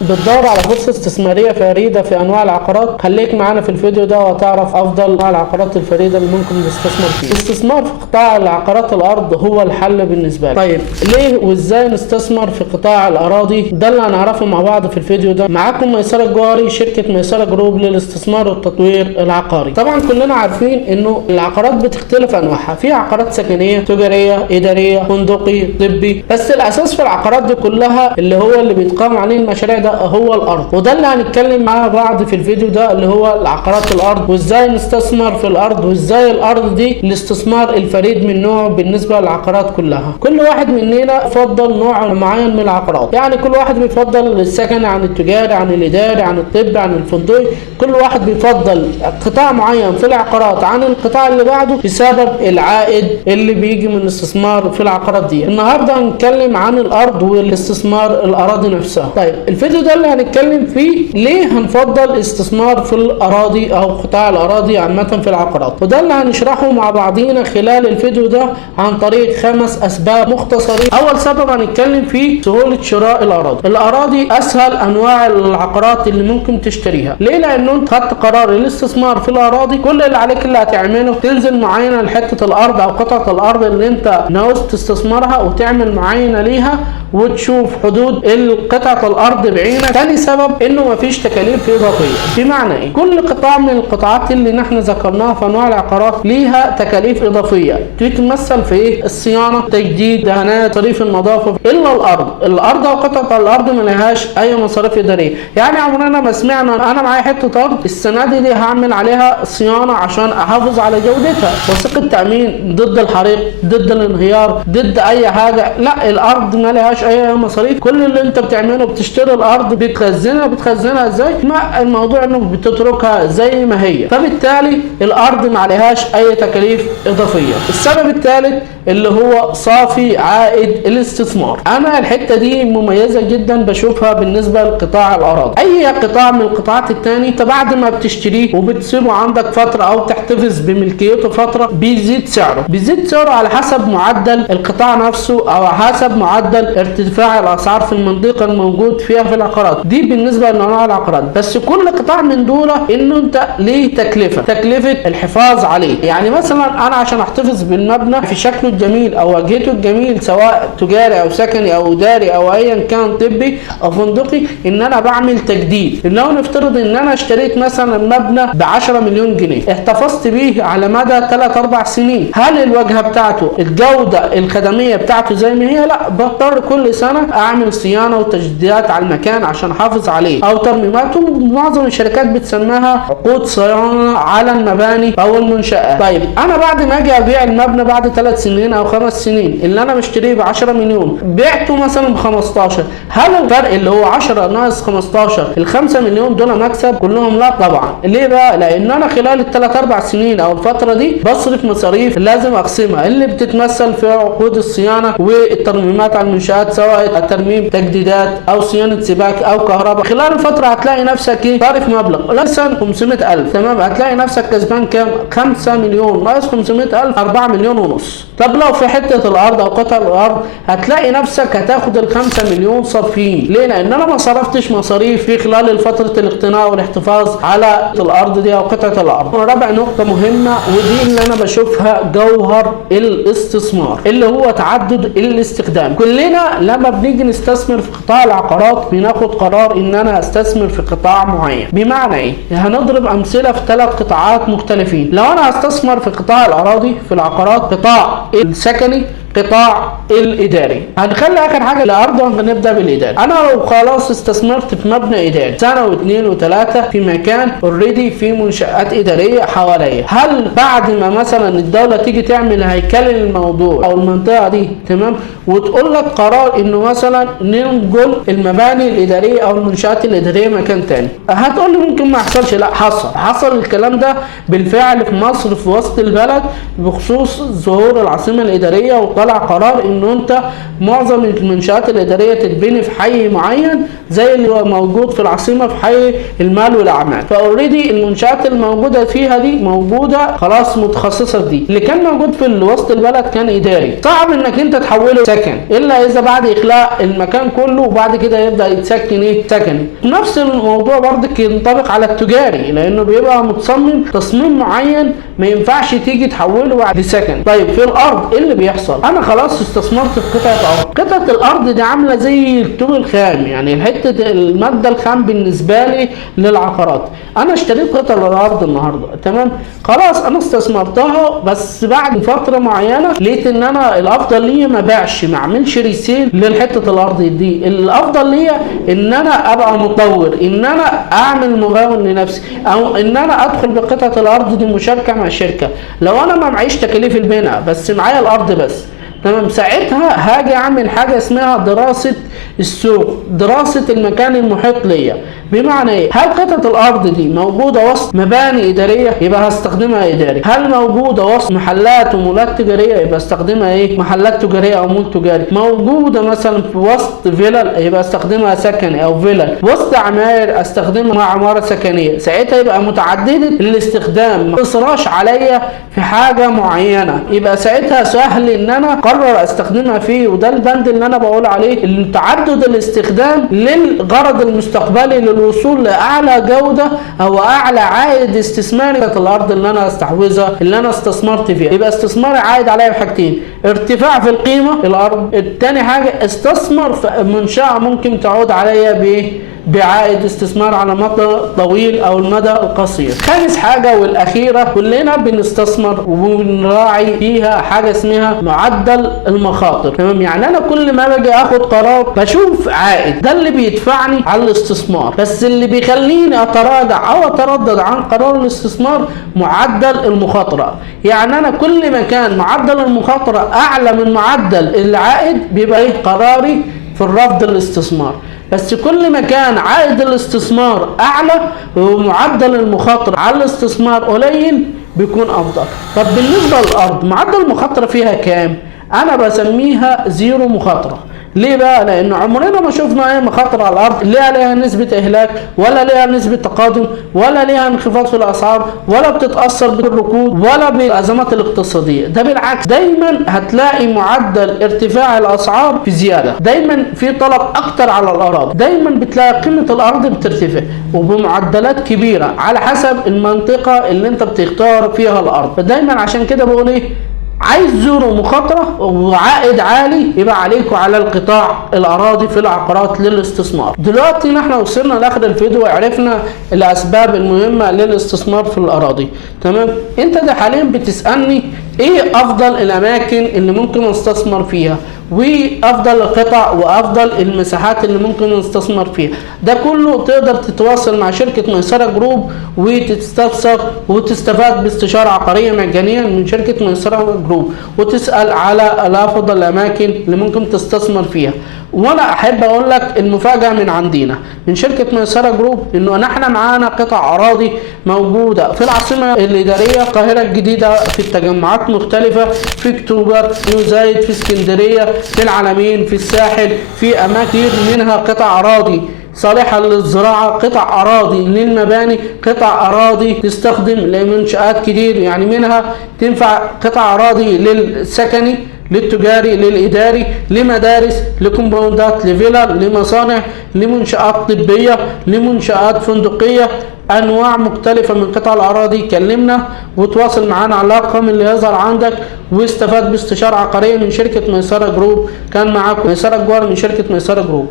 بتدور على فرصة استثمارية فريدة في أنواع العقارات؟ خليك معانا في الفيديو ده وتعرف أفضل أنواع العقارات الفريدة اللي ممكن نستثمر فيها. الاستثمار في قطاع العقارات الأرض هو الحل بالنسبة لي. طيب ليه وإزاي نستثمر في قطاع الأراضي؟ ده اللي هنعرفه مع بعض في الفيديو ده. معاكم ميسرة الجوهري، شركة ميسرة جروب للاستثمار والتطوير العقاري. طبعا كلنا عارفين إنه العقارات بتختلف أنواعها، في عقارات سكنية، تجارية، إدارية، فندقي، طبي، بس الأساس في العقارات دي كلها اللي بيتقام عليه المشاريع ده هو الارض، وده اللي هنتكلم مع بعض في الفيديو ده اللي هو العقارات الارض، وازاي نستثمر في الارض، وازاي الارض دي الاستثمار الفريد من نوعه بالنسبه للعقارات كلها. كل واحد مننا يفضل نوع معين من العقارات، يعني كل واحد بيفضل السكن عن التجاري عن الاداري عن الطبي عن الفندقي، كل واحد بيفضل قطاع معين في العقارات عن القطاع اللي بعده بسبب العائد اللي بيجي من الاستثمار في العقارات دي. النهارده هنتكلم عن الارض والاستثمار الاراضي نفسها. طيب الفيديو ده اللي هنتكلم فيه ليه هنفضل استثمار في الاراضي او قطاع الاراضي عامه في العقارات، وده اللي هنشرحه مع بعضينا خلال الفيديو ده عن طريق 5 اسباب مختصرين. اول سبب هنتكلم فيه سهوله شراء الاراضي. الاراضي اسهل انواع العقارات اللي ممكن تشتريها. ليه؟ لانه انت خدت قرار الاستثمار في الاراضي، كل اللي عليك اللي هتعمله تنزل معاينه لحته الارض او قطعه الارض اللي انت ناوي تستثمرها وتعمل معاينه ليها وتشوف حدود قطعه الارض بعينك. تاني سبب انه مفيش تكاليف اضافيه. بمعنى ايه؟ كل قطاع من القطاعات اللي نحن ذكرناها في انواع العقارات ليها تكاليف اضافيه تتمثل في ايه؟ الصيانه، تجديد، دهانات، مصاريف النظافه. الا الارض او قطعه الارض ما لهاش اي مصاريف اداريه. يعني عمرنا ما سمعنا انا معايا حته ارض السنه دي هعمل عليها صيانه عشان احافظ على جودتها، وثيقه تامين ضد الحريق، ضد الانهيار، ضد اي حاجه. لا، الارض ما لهاش اي مصاريف. كل اللي انت بتعمله بتشتري الارض، بتخزنها ازاي؟ ما الموضوع انه بتتركها زي ما هي، فبالتالي الارض ما عليهاش اي تكاليف اضافيه. السبب الثالث اللي هو صافي عائد الاستثمار. انا الحته دي مميزه جدا بشوفها بالنسبه لقطاع الاراضي. اي قطاع من القطاعات الثانيه انت بعد ما بتشتريه وبتسيبه عندك فتره او تحتفظ بملكيته فتره بيزيد سعره على حسب معدل القطاع نفسه او حسب معدل ارتفاع الاسعار في المنطقه الموجود فيها في العقارات دي بالنسبه لانواع العقارات. بس كل قطاع من دول انه انت ليه تكلفه الحفاظ عليه. يعني مثلا انا عشان احتفظ بالمبنى في شكله الجميل او واجهته الجميل سواء تجاري او سكني او اداري او ايا كان طبي او فندقي، ان انا بعمل تجديد. لو نفترض ان انا اشتريت مثلا مبنى ب 10 مليون جنيه احتفظت بيه على مدى 3-4 سنين، هل الواجهه بتاعته الجوده الخدميه بتاعته زي ما هي؟ لا، بضطر كل سنه اعمل صيانه وتجديدات على المكان عشان احافظ عليه او ترميمات. معظم الشركات بتسميها عقود صيانه على المباني او المنشات. طيب انا بعد ما اجي ابيع المبنى بعد 3 سنين او 5 سنين اللي انا مشتريه ب 10 مليون بعته مثلا ب 15، هل الفرق اللي هو 10 ناقص 15 ال 5 مليون دول مكسب كلهم؟ لا طبعا. ليه بقى؟ لان انا خلال ال3-4 سنين او الفتره دي بصرف مصاريف لازم اقسمها اللي بتتمثل في عقود الصيانه والترميمات على المنشات، سواء الترميم تجديدات او صيانه سباك او كهرباء. خلال الفتره هتلاقي نفسك صارف مبلغ مثلا 500,000، تمام؟ هتلاقي نفسك كسبان كام؟ 5 مليون ناقص 500,000 4 مليون ونص. طب لو في حته الارض او قطع الارض هتلاقي نفسك هتاخد ال5 مليون صافيين. ليه؟ لان انا ما صرفتش مصاريف في خلال فتره الاقتناء والاحتفاظ على الارض دي او قطعه الارض. رابع نقطه مهمه ودي اللي انا بشوفها جوهر الاستثمار اللي هو تعدد الاستخدام. كلنا لما بنيجي نستثمر في قطاع العقارات بناخد قرار ان انا استثمر في قطاع معين. بمعنى ايه؟ هنضرب امثله في 3 قطاعات مختلفين. لو انا هستثمر في قطاع الاراضي في العقارات، قطاع السكني، قطاع الاداري. هنخلي اخر حاجه الارض وهنبدا بالاداري. انا لو خلاص استثمرت في مبنى اداري سنه واثنين وثلاثه في مكان اوريدي في منشات اداريه حواليا، هل بعد ما مثلا الدوله تيجي تعمل هيكل الموضوع او المنطقه دي تمام وتقول لك قرار انه مثلا ننقل المباني الاداريه او المنشات الاداريه مكان تاني، هتقول لي ممكن ما يحصلش؟ لا، حصل الكلام ده بالفعل في مصر في وسط البلد بخصوص ظهور العاصمه الاداريه طلع قرار انه انت معظم المنشآت الاداريه تتبني في حي معين زي اللي هو موجود في العاصمه في حي المال والاعمال، فاوريدي المنشآت الموجوده فيها دي موجوده خلاص متخصصه في دي. اللي كان موجود في وسط البلد كان اداري، صعب انك انت تحوله سكن الا اذا بعد اخلاء المكان كله وبعد كده يبدا يتسكن سكني. نفس الموضوع برضك ينطبق على التجاري، لانه بيبقى متصمم تصميم معين ما ينفعش تيجي تحوله بعد سكن. طيب في الارض ايه اللي بيحصل؟ انا خلاص استثمرت في قطعه ارض، قطعه الارض دي عامله زي الطوب الخام، يعني حته الماده الخام بالنسبه لي للعقارات. انا اشتريت قطعه الارض النهارده، تمام، خلاص انا استثمرتها، بس بعد فتره معينه لقيت ان انا الافضل ليا ما بيعش، ما اعملش ريسيل للحته الارض دي، الافضل ليا ان انا ابقى مطور، ان انا اعمل مغامر لنفسي، او ان انا ادخل بقطعه الارض دي مشاركه مع شركه. لو انا ما معيش تكاليف البناء بس معايا الارض بس، تمام، ساعتها هاجي اعمل حاجه اسمها دراسه السوق، دراسه المكان المحيط ليا. بمعنى ايه؟ هل قطعه الارض دي موجوده وسط مباني اداريه؟ يبقى هستخدمها اداري. هل موجوده وسط محلات ومولات تجاريه؟ يبقى استخدمها محلات تجاريه او مول تجاري. موجوده مثلا في وسط فيلل؟ يبقى استخدمها سكني او فيلل. وسط عماير استخدمها مع عماره سكنيه. ساعتها يبقى متعدده الاستخدام، ما تصراش عليا في حاجه معينه، يبقى ساعتها سهل ان انا اقرر استخدمها فيه. وده البند اللي انا بقول عليه تعدد الاستخدام للغرض المستقبلي للوصول لاعلى جوده او اعلى عائد استثماري في الارض اللي انا استحوذها اللي انا استثمرت فيها. يبقى استثماري عائد عليا بحاجتين: ارتفاع في القيمه الارض، الثاني حاجه استثمر في منشاه ممكن تعود عليا بعائد استثمار على مدى طويل او المدى القصير. خامس حاجه والاخيره، كلنا بنستثمر وبنراعي فيها حاجه اسمها معدل المخاطر، تمام؟ يعني انا كل ما باجي اخد قرار بشوف عائد، ده اللي بيدفعني على الاستثمار. بس اللي بيخليني اتراجع او اتردد عن قرار الاستثمار معدل المخاطره. يعني انا كل ما كان معدل المخاطره اعلى من معدل العائد بيبقى قراري في الرفض الاستثمار. بس كل ما كان عائد الاستثمار اعلى ومعدل المخاطره على الاستثمار قليل بيكون افضل. طب بالنسبه للارض معدل المخاطره فيها كام؟ انا بسميها زيرو مخاطره. ليه بقى؟ لان عمرنا ما شفنا اي مخاطر على الارض لا ليها نسبه اهلاك ولا ليها نسبه تقادم ولا ليها انخفاض في الاسعار ولا بتتاثر بالركود ولا بالازمات الاقتصاديه. ده بالعكس، دايما هتلاقي معدل ارتفاع الاسعار في زياده، دايما في طلب اكتر على الاراضي، دايما بتلاقي قيمه الارض بترتفع وبمعدلات كبيره على حسب المنطقه اللي انت بتختار فيها الارض. فدايما عشان كده بقول ايه، عايز زيرو مخاطرة وعائد عالي يبقى عليكم على القطاع الأراضي في العقارات للاستثمار. دلوقتي نحن وصلنا لآخر الفيديو وعرفنا الأسباب المهمة للاستثمار في الأراضي، تمام؟ أنت ده حاليا بتسألني إيه أفضل الأماكن اللي ممكن استثمر فيها وافضل القطع وافضل المساحات اللي ممكن نستثمر فيها. ده كله تقدر تتواصل مع شركه ميسره جروب وتستفسر وتستفاد باستشاره عقاريه مجانيا من شركه ميسره جروب وتسال على افضل الاماكن اللي ممكن تستثمر فيها. وانا احب اقول لك المفاجاه من عندنا من شركه ميسره جروب انه نحن معانا قطع اراضي موجوده في العاصمه الاداريه القاهره الجديده، في التجمعات مختلفه، في اكتوبر، نيو زايد، في اسكندريه، في العلمين، في الساحل، في اماكن منها قطع اراضي صالحة للزراعة، قطع أراضي للمباني، قطع أراضي تستخدم لمنشآت كتير، يعني منها تنفع قطع أراضي للسكني، للتجاري، للإداري، لمدارس، لكومباوندات، لفيلل، لمصانع، لمنشآت طبية، لمنشآت فندقية، أنواع مختلفة من قطع الأراضي. كلمنا وتواصل معنا على الرقم اللي يظهر عندك واستفاد باستشارة عقارية من شركة ميسرة جروب. كان معاكم ميسرة جوار من شركة ميسرة جروب.